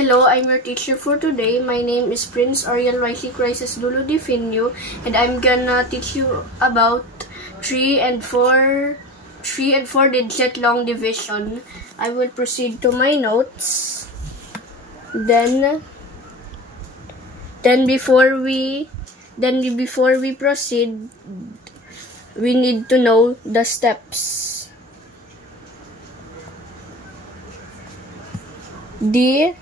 Hello, I'm your teacher for today. My name is Prince Ariel Raisi Crisis Dulo Definio, and I'm gonna teach you about 3 and 4 digit long division. I will proceed to my notes. Then before we proceed, we need to know the steps. D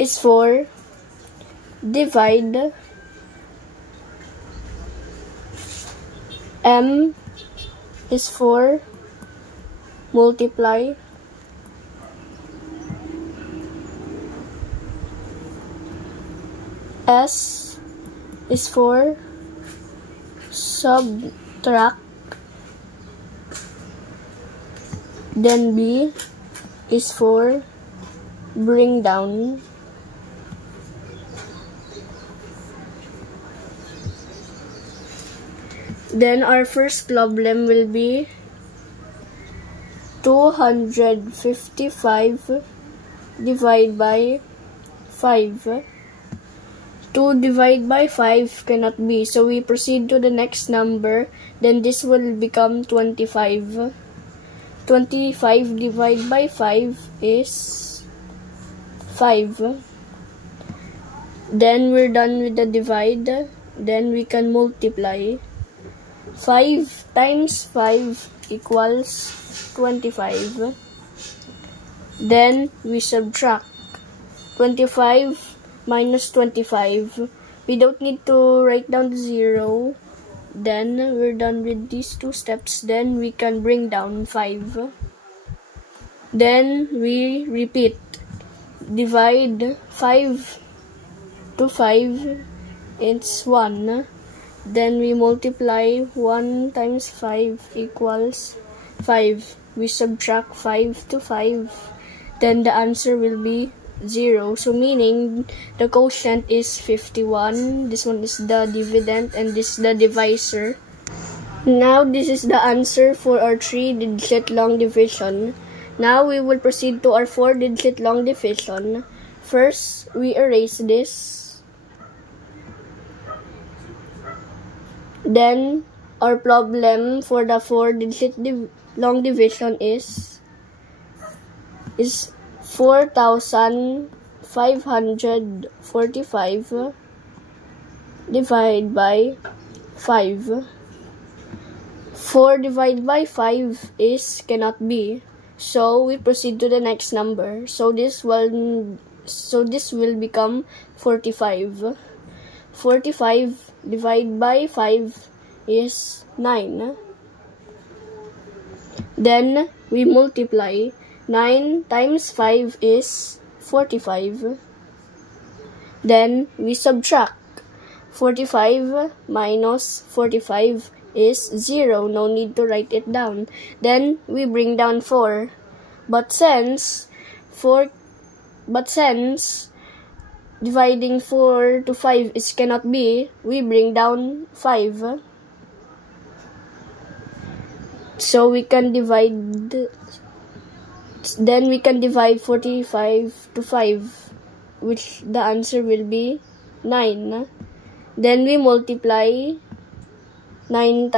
is for divide, M is for multiply, S is for subtract, then B is for bring down, then our first problem will be 255 divided by 5. 2 divided by 5 cannot be, so we proceed to the next number. Then this will become 25. 25 divided by 5 is 5. Then we're done with the divide. Then we can multiply. 5 times 5 equals 25. Then we subtract. 25 minus 25. We don't need to write down the 0. Then we're done with these 2 steps. Then we can bring down 5. Then we repeat. Divide 5 to 5. It's 1. Then we multiply 1 times 5 equals 5. We subtract 5 to 5. Then the answer will be 0. So meaning the quotient is 51. This one is the dividend and this is the divisor. Now this is the answer for our 3-digit long division. Now we will proceed to our 4-digit long division. First, we erase this. Then our problem for the 4-digit long division is 4,545 divided by 5. 4 divided by 5 cannot be. So we proceed to the next number. So this will become 45. 45 divided by 5 is 9. Then we multiply. 9 times 5 is 45. Then we subtract. 45 minus 45 is 0. No need to write it down. Then we bring down 4. But since dividing 4 to 5 cannot be, we bring down 5. So we can divide. Then we can divide 45 to 5, which the answer will be 9. Then we multiply. 9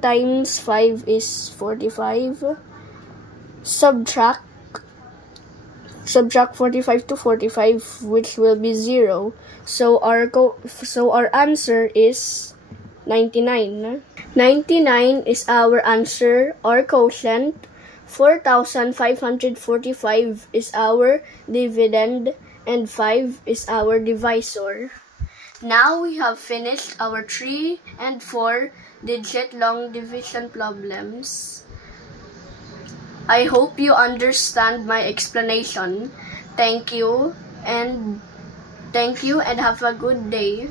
times 5 is 45. Subtract 45 to 45, which will be 0. So our answer is 99. 99 is our answer or quotient. 4,545 is our dividend and 5 is our divisor. Now we have finished our 3 and 4-digit long division problems. I hope you understand my explanation. Thank you and have a good day.